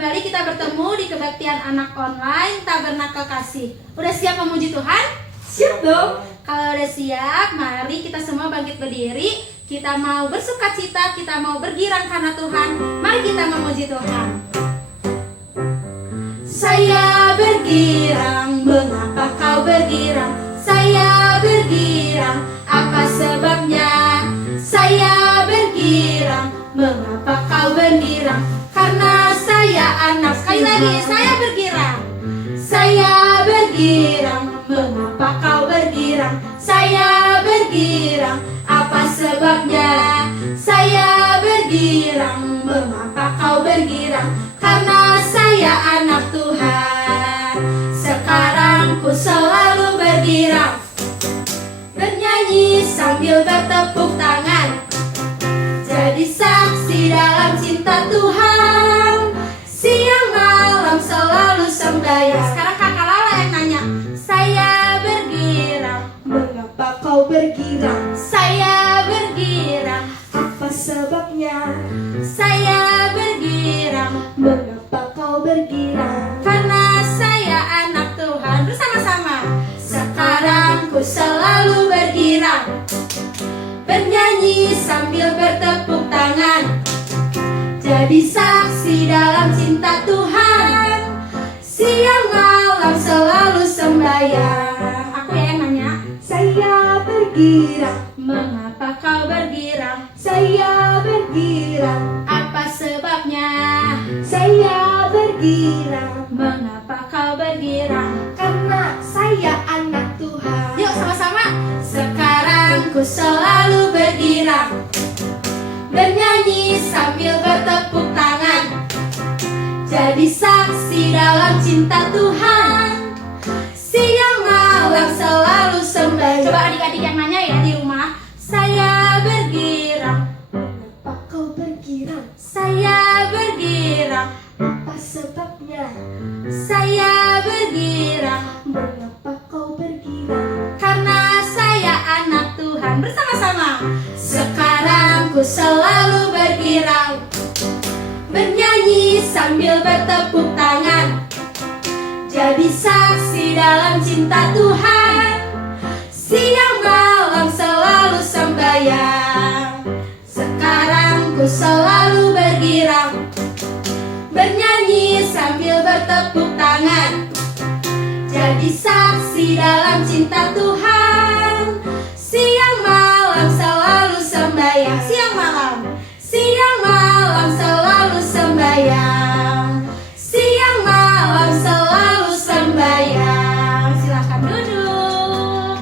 kembali kita bertemu di kebaktian anak online Tabernakel Kasih. Udah siap memuji Tuhan? Siap dong. Kalau udah siap, mari kita semua bangkit berdiri. Kita mau bersukacita, kita mau bergirang karena Tuhan. Mari kita memuji Tuhan. Saya bergirang, mengapa kau bergirang? Saya bergirang, apa sebabnya? Saya bergirang, mengapa kau bergirang? Karena saya anak. Sekali lagi, saya bergirang. Saya bergirang, mengapa kau bergirang? Saya bergirang, apa sebabnya? Saya bergirang, mengapa kau bergirang? Karena saya anak Tuhan. Sekarang ku selalu bergirang, bernyanyi sambil bertepuk tangan, jadi saksi dalam cinta Tuhan. Siang malam selalu sembahyang. Sekarang kakak Lala yang nanya, saya bergirang, mengapa kau bergirang? Saya bergirang, apa sebabnya? Saya bergirang, mengapa kau bergirang? Karena saya anak Tuhan. Bersama-sama. Sekarang ku selalu bergirang, bernyanyi sambil bertepuk tangan, jadi saksi dalam cinta Tuhan. Siang malam selalu sembahyang. Aku yang nanya, saya bergirang, mengapa kau bergirang? Saya bergirang, apa sebabnya? Saya bergirang, mengapa kau bergirang? Karena saya anak Tuhan. Yuk sama-sama. Sekarang ku selalu bergirang, bernyanyi sambil bertepuk tangan, jadi saksi dalam cinta Tuhan. Siang malam selalu sembahyang. Coba adik-adik yang nanya ya di rumah, saya bergirang, mengapa kau bergirang? Saya bergirang, apa sebabnya? Saya bergirang, mengapa kau bergirang? Karena saya anak Tuhan. Bersama-sama. Sekarang ku selalu bergirang, bernyanyi sambil bertepuk tangan, jadi saksi dalam cinta Tuhan. Siang malam selalu sembahyang. Sekarang ku selalu bergirang, bernyanyi sambil bertepuk tangan, jadi saksi dalam cinta Tuhan. Siang malam selalu sembahyang. Siang malam selalu sembahyang. Siang malam selalu sembahyang. Silahkan duduk.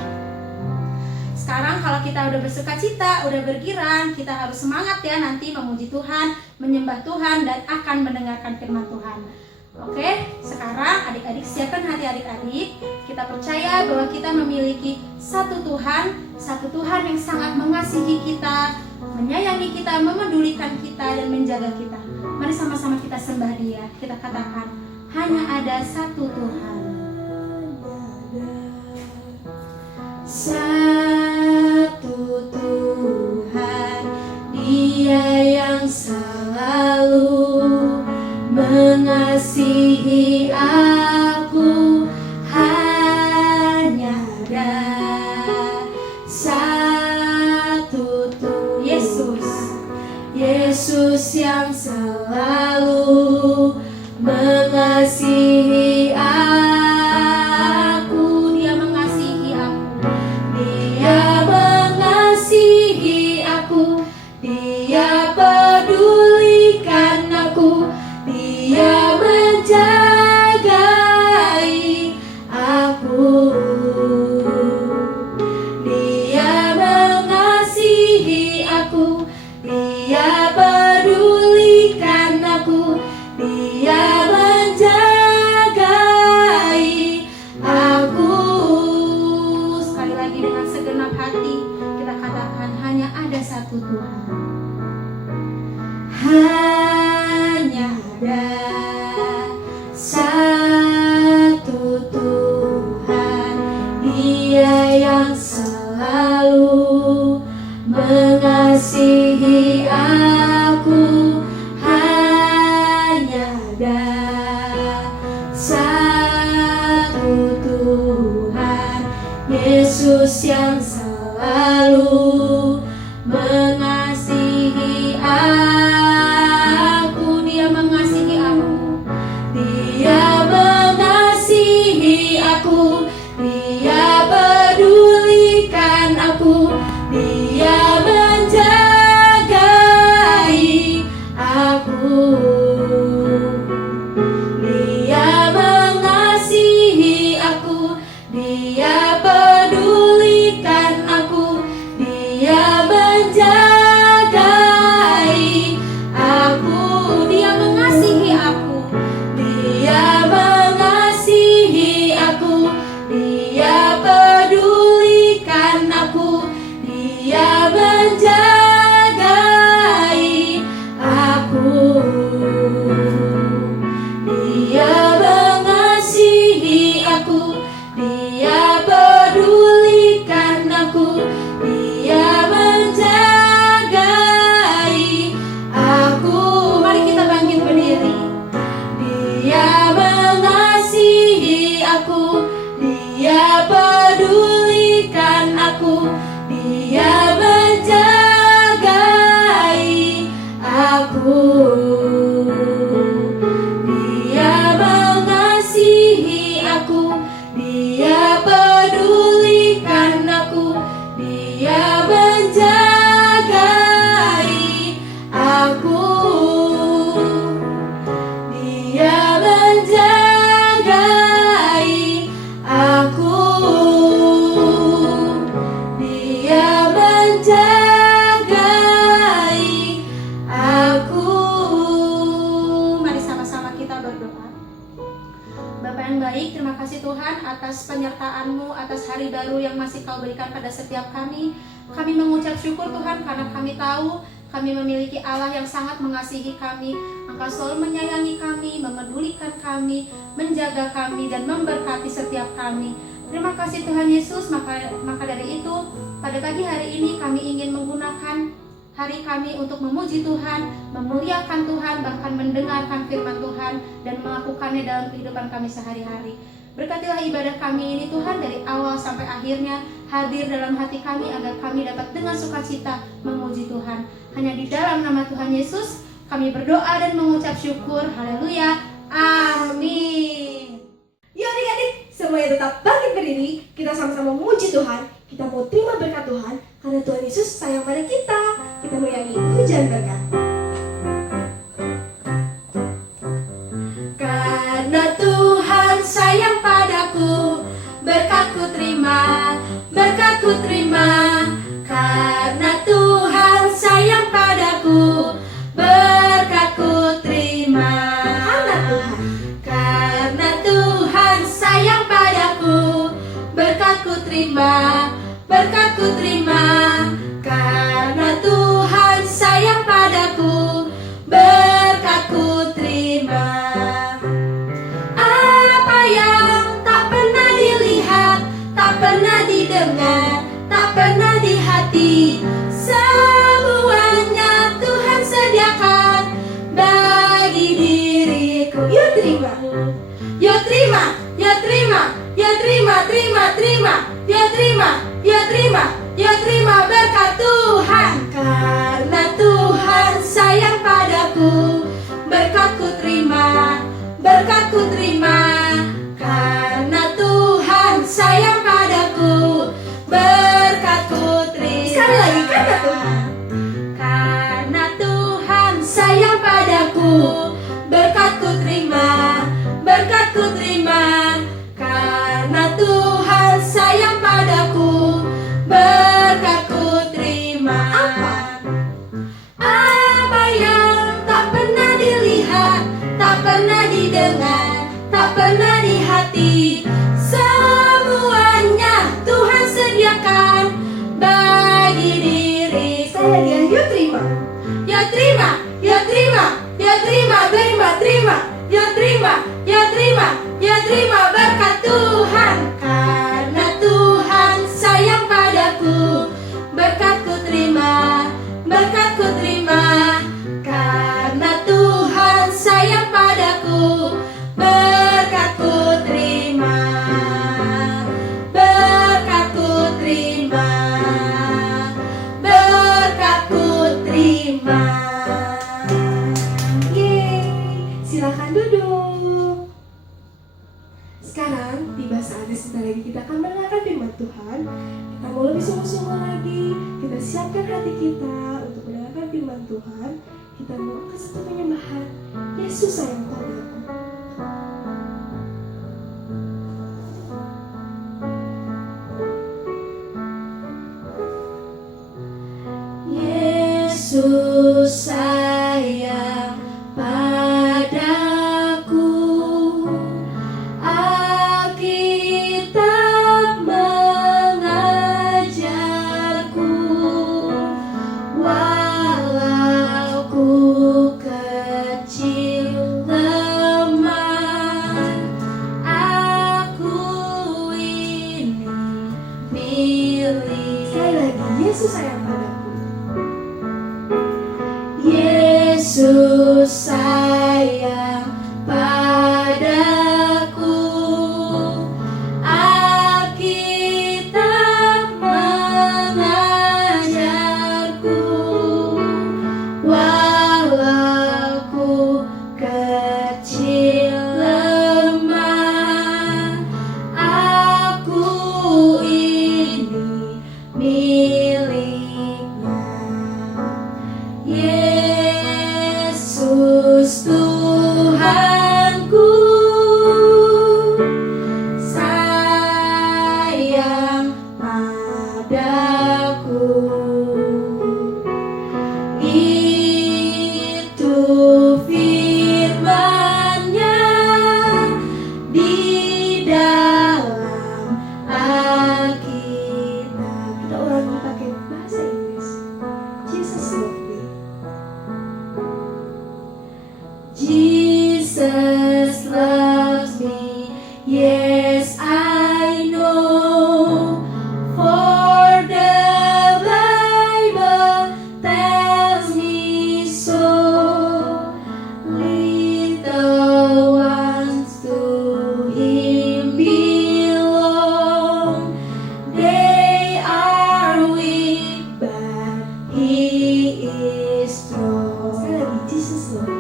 Sekarang kalau kita udah bersukacita, udah bergirang, kita harus semangat ya nanti memuji Tuhan, menyembah Tuhan, dan akan mendengarkan firman Tuhan. Oke, sekarang adik-adik siapkan hati adik-adik. Kita percaya bahwa kita memiliki satu Tuhan yang sangat mengasihi kita, menyayangi kita, memedulikan kita, dan menjaga kita. Mari sama-sama kita sembah Dia. Kita katakan, hanya ada satu Tuhan. Satu Tuhan, Dia yang selalu mengasihi aku. Hanya ada satu Tuhan, Yesus yang selalu mengasihi aku. Tuhan Yesus yang selalu mengasihi aku. Dia mengasihi aku, Dia mengasihi aku, Dia pedulikan aku, Dia menjagai aku. Dia mengasihi aku, Dia pedulikan aku, Dia menjagai aku. Dia mengasihi aku, Dia mengasihi aku, Dia pedulikan aku, Dia menjagai aku. Dia mengasihi aku, Dia pedulikan aku, Dia menjagai aku. Mari kita bangkit berdiri. Dia mengasihi aku, Dia pedulikan aku, Dia menjagai aku. Dia mengasihi aku, Dia pedulikan aku, Dia menjagai aku. Dia menjagai aku. Dia menjagai aku. Mari sama-sama kita berdoa. Bapa yang baik, terima kasih Tuhan atas penyertaan-Mu, atas hari baru yang masih Kau berikan pada setiap kami. Kami mengucap syukur Tuhan karena kami tahu kami memiliki Allah yang sangat mengasihi kami. Engkau selalu menyayangi kami, memedulikan kami, menjaga kami, dan memberkati setiap kami. Terima kasih Tuhan Yesus. Maka dari itu, pada pagi hari ini kami ingin menggunakan hari kami untuk memuji Tuhan, memuliakan Tuhan, bahkan mendengarkan firman Tuhan dan melakukannya dalam kehidupan kami sehari-hari. Berkatilah ibadah kami ini Tuhan, dari awal sampai akhirnya hadir dalam hati kami agar kami dapat dengan sukacita memuji Tuhan. Hanya di dalam nama Tuhan Yesus kami berdoa dan mengucap syukur. Haleluya. Amin. Yuk adik-adik, semuanya tetap bangkit berdiri. Kita sama-sama memuji Tuhan. Kita mau terima berkat Tuhan karena Tuhan Yesus sayang pada kita. Kita mau nyanyi hujan berkat. Karena Tuhan sayang padaku, berkat-Ku terima, berkat-Ku terima. Karena Tuhan sayang padaku, berkat-Ku terima. Karena Tuhan sayang padaku, berkat-Ku terima, berkat-Ku terima. Karena Tuhan sayang padaku, berkat-Ku terima. Apa yang tak pernah dilihat, tak pernah didengar, tak pernah di hati, semuanya Tuhan sediakan bagi diriku. Yuk terima, yuk terima, yuk terima, yuk terima, terima, terima, yuk terima, yuk terima, yuk terima berkat Tuhan. Karena Tuhan sayang padaku, berkat-Ku terima, berkat-Ku terima. Karena Tuhan sayang padaku, berkat-Ku terima. Sekali lagi, karena Tuhan. Karena Tuhan sayang padaku, berkat-Ku terima, berkat-Ku terima. Karena Tuhan sayang padaku, berkat-Ku terima. Apa yang tak pernah dilihat, tak pernah didengar, tak pernah sekarang tiba saatnya sebentar lagi kita akan mendengarkan firman Tuhan. Kita mau lebih sungguh-sungguh lagi. Kita siapkan hati kita untuk mendengarkan firman Tuhan. Kita mau angkat satu penyembahan. Yesus sayang padaku. Yesus sayang padaku, Alkitab mengajarku, walau ku kecil lemah, aku ini milik. Sekali lagi, Yesus sayang padaku. Yesus sayang padaku, Alkitab mengajarku, walau ku kecil lemah, aku ini miliknya. Yesus Tuhanku, sayang padaku. Itu firman-Nya di dalam Alkitab. Kita ulangi pakai bahasa Inggris. Jesus loves me. Jesus loves me, yes I know, for the Bible tells me so. Little ones to Him belong, they are weak but He is strong. Sekali lagi, Jesus loves me.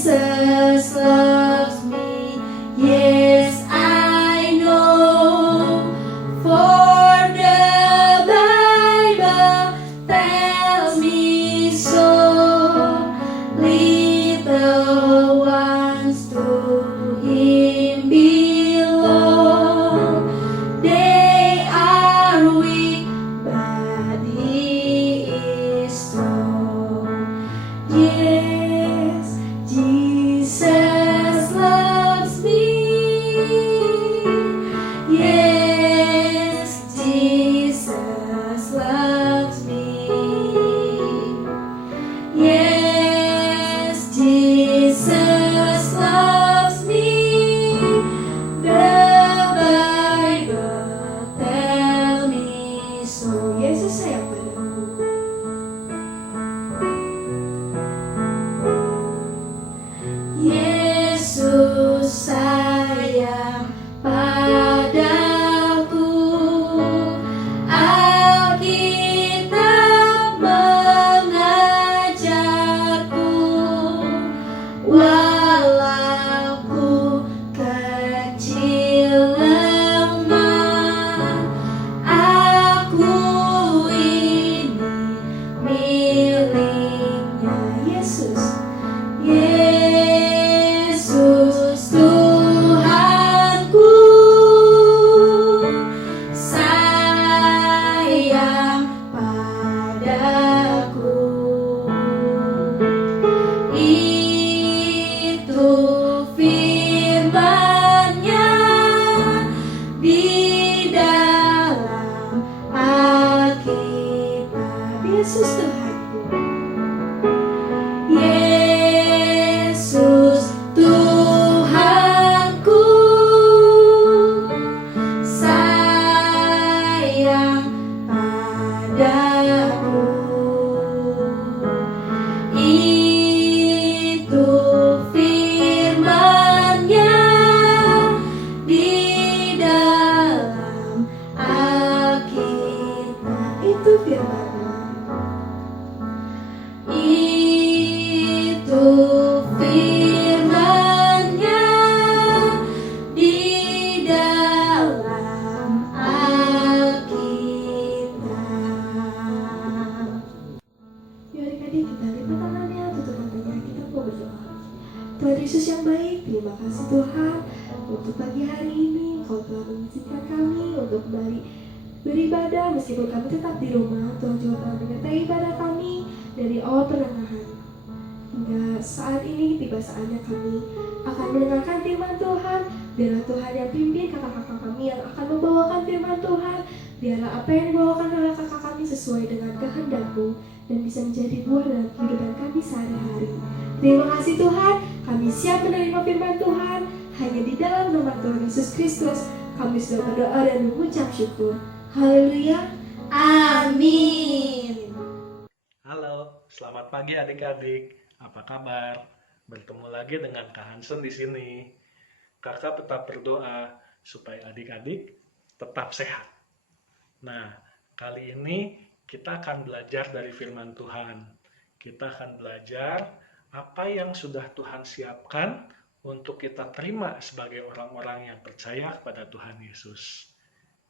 Jesus loves me, untuk pagi hari ini Engkau telah mengizinkan kami untuk kembali beribadah meskipun kami tetap di rumah. Tuhan juga telah menyertai ibadah kami dari awal pertengahan hingga saat ini. Tiba saatnya kami akan mendengarkan firman Tuhan. Biarlah Tuhan yang pimpin kakak-kakak kami yang akan membawakan firman Tuhan. Biarlah apa yang dibawakan oleh kakak kami sesuai dengan kehendak-Mu dan bisa menjadi buah dalam kehidupan kami sehari-hari. Terima kasih Tuhan, kami siap menerima firman Tuhan. Hanya di dalam nama Tuhan Yesus Kristus kami sudah berdoa dan mengucap syukur. Haleluya. Amin. Halo, selamat pagi adik-adik. Apa kabar? Bertemu lagi dengan Kak Hansen di sini. Kakak tetap berdoa supaya adik-adik tetap sehat. Nah, kali ini kita akan belajar dari firman Tuhan. Kita akan belajar apa yang sudah Tuhan siapkan untuk kita terima sebagai orang-orang yang percaya kepada Tuhan Yesus.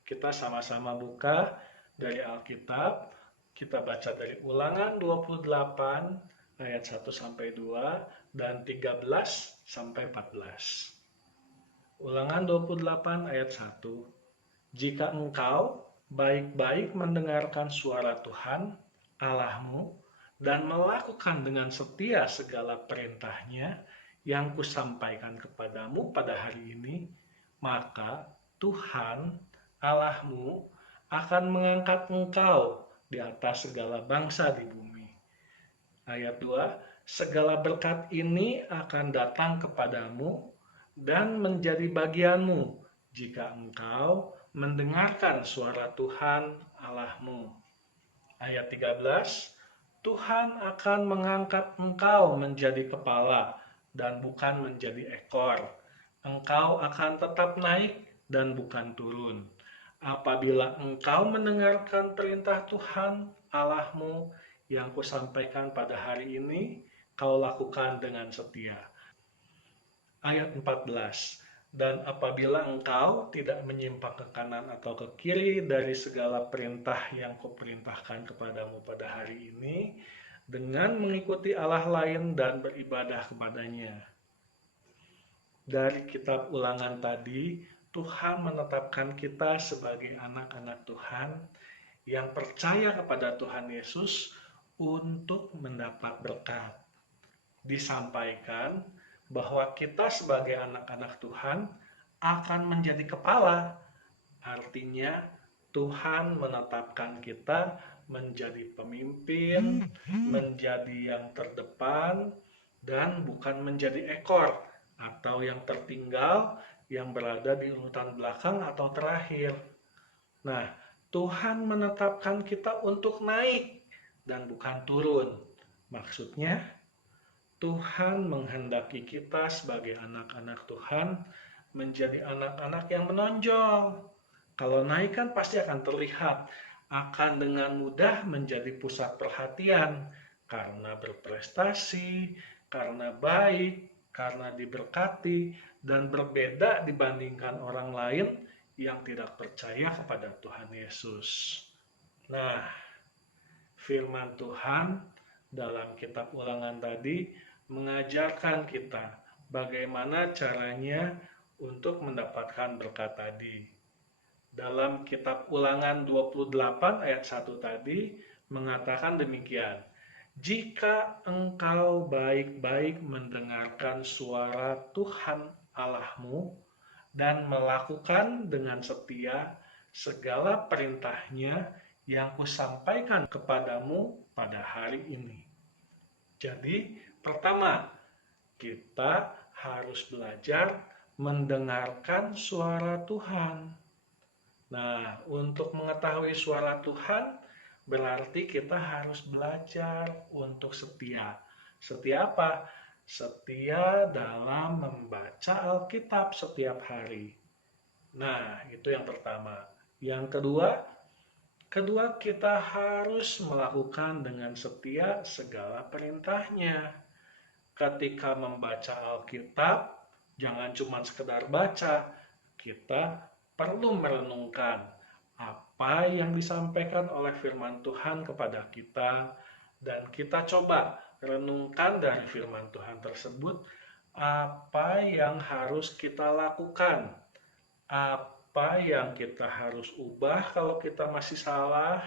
Kita sama-sama buka dari Alkitab. Kita baca dari Ulangan 28 ayat 1 sampai 2 dan 13 sampai 14. Ulangan 28 ayat 1. Jika engkau baik-baik mendengarkan suara Tuhan Allahmu dan melakukan dengan setia segala perintahnya yang kusampaikan kepadamu pada hari ini, maka Tuhan Allahmu akan mengangkat engkau di atas segala bangsa di bumi. Ayat 2, segala berkat ini akan datang kepadamu dan menjadi bagianmu jika engkau mendengarkan suara Tuhan Allahmu. Ayat 13, Tuhan akan mengangkat engkau menjadi kepala dan bukan menjadi ekor. Engkau akan tetap naik dan bukan turun. Apabila engkau mendengarkan perintah Tuhan Allahmu yang kusampaikan pada hari ini, kau lakukan dengan setia. Ayat 14, dan apabila engkau tidak menyimpang ke kanan atau ke kiri dari segala perintah yang kuperintahkan kepadamu pada hari ini, dengan mengikuti Allah lain dan beribadah kepadanya. Dari kitab Ulangan tadi, Tuhan menetapkan kita sebagai anak-anak Tuhan yang percaya kepada Tuhan Yesus untuk mendapat berkat. Disampaikan bahwa kita sebagai anak-anak Tuhan akan menjadi kepala. Artinya Tuhan menetapkan kita menjadi pemimpin, menjadi yang terdepan, dan bukan menjadi ekor atau yang tertinggal yang berada di urutan belakang atau terakhir. Nah, Tuhan menetapkan kita untuk naik dan bukan turun. Maksudnya, Tuhan menghendaki kita sebagai anak-anak Tuhan menjadi anak-anak yang menonjol. Kalau naik kan pasti akan terlihat, akan dengan mudah menjadi pusat perhatian karena berprestasi, karena baik, karena diberkati, dan berbeda dibandingkan orang lain yang tidak percaya kepada Tuhan Yesus. Nah, firman Tuhan dalam kitab Ulangan tadi mengajarkan kita bagaimana caranya untuk mendapatkan berkat tadi. Dalam kitab Ulangan 28 ayat 1 tadi mengatakan demikian. Jika engkau baik-baik mendengarkan suara Tuhan Allahmu dan melakukan dengan setia segala perintahnya yang kusampaikan kepadamu pada hari ini. Jadi, pertama, kita harus belajar mendengarkan suara Tuhan. Nah, untuk mengetahui suara Tuhan, berarti kita harus belajar untuk setia. Setia apa? Setia dalam membaca Alkitab setiap hari. Nah, itu yang pertama. Yang kedua kita harus melakukan dengan setia segala perintahnya. Ketika membaca Alkitab, jangan cuma sekedar baca, kita perlu merenungkan apa yang disampaikan oleh firman Tuhan kepada kita, dan kita coba renungkan dari firman Tuhan tersebut Apa yang harus kita lakukan? Apa yang kita harus ubah kalau kita masih salah?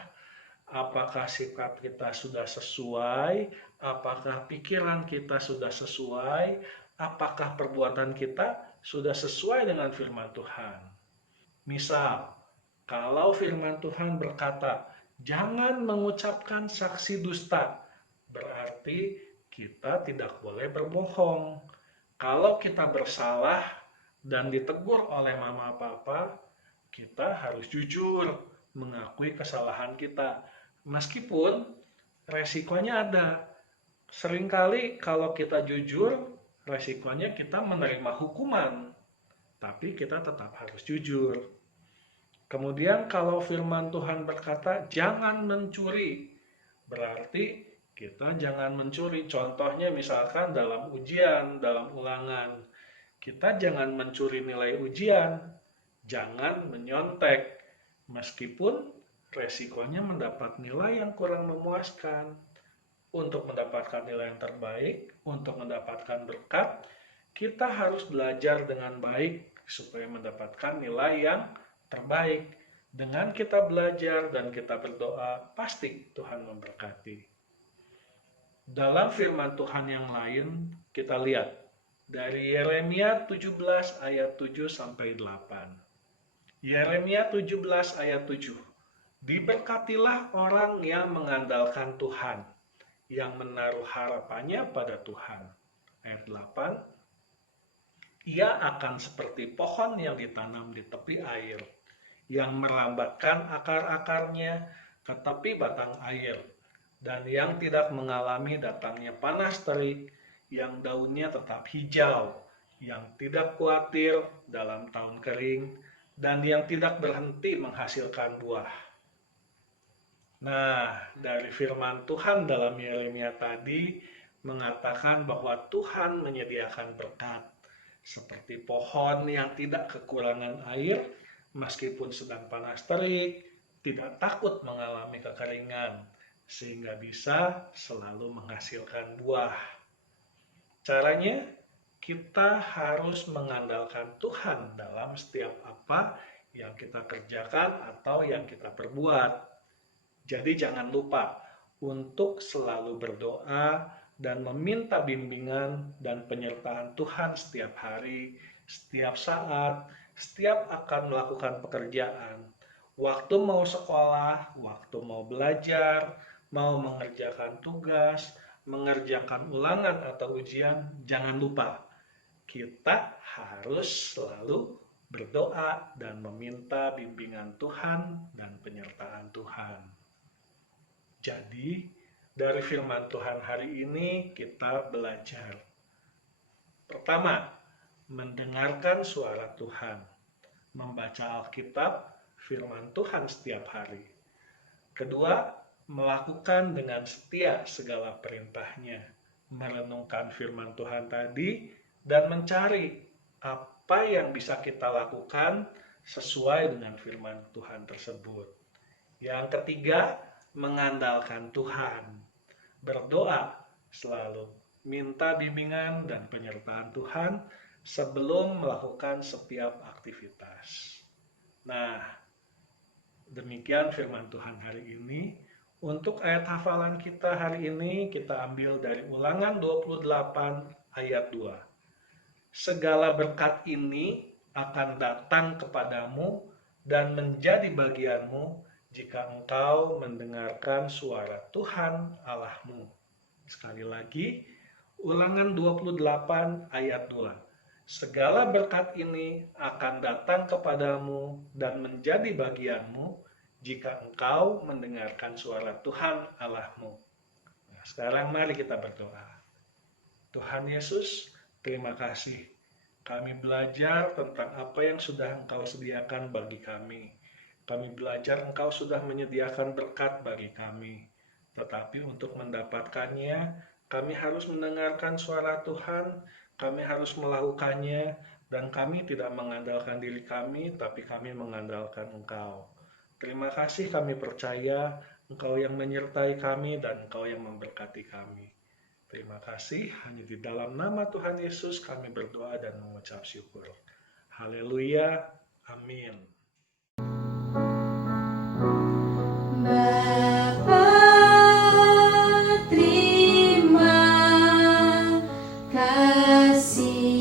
Apakah sikap kita sudah sesuai? Apakah pikiran kita sudah sesuai? Apakah perbuatan kita sudah sesuai dengan firman Tuhan? Misal, kalau firman Tuhan berkata, jangan mengucapkan saksi dusta, berarti kita tidak boleh berbohong. Kalau kita bersalah dan ditegur oleh mama papa, kita harus jujur mengakui kesalahan kita. Meskipun resikonya ada. Seringkali kalau kita jujur, resikonya kita menerima hukuman. Tapi kita tetap harus jujur. Kemudian kalau firman Tuhan berkata, jangan mencuri. Berarti kita jangan mencuri. Contohnya misalkan dalam ujian, dalam ulangan. Kita jangan mencuri nilai ujian. Jangan menyontek. Meskipun resikonya mendapat nilai yang kurang memuaskan. Untuk mendapatkan nilai yang terbaik, untuk mendapatkan berkat, kita harus belajar dengan baik supaya mendapatkan nilai yang terbaik. Dengan kita belajar dan kita berdoa, pasti Tuhan memberkati. Dalam firman Tuhan yang lain, kita lihat dari Yeremia 17 ayat 7 sampai 8. Yeremia 17 ayat 7. Diberkatilah orang yang mengandalkan Tuhan, yang menaruh harapannya pada Tuhan. Ayat 8. Ia akan seperti pohon yang ditanam di tepi air, yang merambatkan akar-akarnya ke tepi batang air, dan yang tidak mengalami datangnya panas terik, yang daunnya tetap hijau, yang tidak khawatir dalam tahun kering, dan yang tidak berhenti menghasilkan buah. Nah, dari firman Tuhan dalam Yeremia tadi mengatakan bahwa Tuhan menyediakan berkat seperti pohon yang tidak kekurangan air meskipun sedang panas terik, tidak takut mengalami kekeringan sehingga bisa selalu menghasilkan buah. Caranya kita harus mengandalkan Tuhan dalam setiap apa yang kita kerjakan atau yang kita perbuat. Jadi jangan lupa untuk selalu berdoa dan meminta bimbingan dan penyertaan Tuhan setiap hari, setiap saat, setiap akan melakukan pekerjaan. Waktu mau sekolah, waktu mau belajar, mau mengerjakan tugas, mengerjakan ulangan atau ujian, jangan lupa kita harus selalu berdoa dan meminta bimbingan Tuhan dan penyertaan Tuhan. Jadi, dari firman Tuhan hari ini kita belajar. Pertama, mendengarkan suara Tuhan. Membaca Alkitab, firman Tuhan setiap hari. Kedua, melakukan dengan setia segala perintahnya. Merenungkan firman Tuhan tadi dan mencari apa yang bisa kita lakukan sesuai dengan firman Tuhan tersebut. Yang ketiga, mengandalkan Tuhan. Berdoa selalu, minta bimbingan dan penyertaan Tuhan sebelum melakukan setiap aktivitas. Nah, demikian firman Tuhan hari ini. Untuk ayat hafalan kita hari ini, kita ambil dari Ulangan 28 ayat 2. Segala berkat ini akan datang kepadamu dan menjadi bagianmu jika engkau mendengarkan suara Tuhan Allahmu. Sekali lagi, Ulangan 28 ayat 2. Segala berkat ini akan datang kepadamu dan menjadi bagianmu jika engkau mendengarkan suara Tuhan Allahmu. Nah, sekarang mari kita berdoa. Tuhan Yesus, terima kasih. Kami belajar tentang apa yang sudah Engkau sediakan bagi kami. Kami belajar Engkau sudah menyediakan berkat bagi kami. Tetapi untuk mendapatkannya, kami harus mendengarkan suara Tuhan, kami harus melakukannya, dan kami tidak mengandalkan diri kami, tapi kami mengandalkan Engkau. Terima kasih, kami percaya Engkau yang menyertai kami dan Engkau yang memberkati kami. Terima kasih, hanya di dalam nama Tuhan Yesus kami berdoa dan mengucap syukur. Haleluya, amin. Bapa, terima kasih.